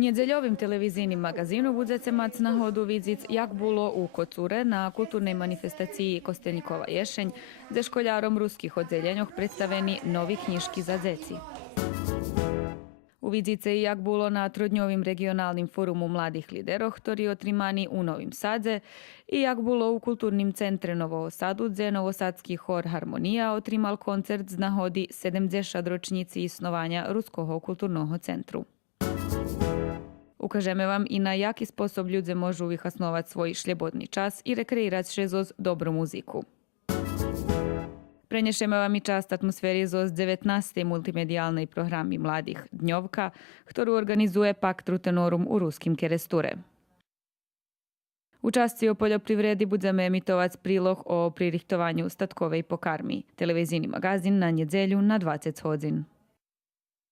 U njedzeljovim televizijnim magazinu budete mac na hodu vidzic jak bilo u Kocure na kulturnej manifestaciji Kostelnikova ješenj, ze školjarom ruskih odzeljenjoh predstaveni novi knjiški za dzeci. Uvidíte i jak bilo na trodnjovim regionalnim forumu mladih liderov, ktorý otrimani u Novim Sadze, i jak bilo u kulturnim centre Novoho Sadu, gdje Novosadski hor Harmonija otrimal koncert z nahodi 70 ročnici isnovanja Ruskoho kulturnog centru. Ukažeme vam i na jaki sposob ljudze možu vyhasnovat svoj šljebodni čas i rekreirat še zoz dobru muziku. Prenješeme vam i čast atmosferi zoz 19. multimedijalnej programi mladih Dnjovka, ktorú organizuje Pakt Rutenorum u ruskim Keresture. U časti o poljoprivredi budeme emitovati prilog o pririhtovanju statkovej pokarmi. Televizijni magazin na njedzelju na 20 hodzin.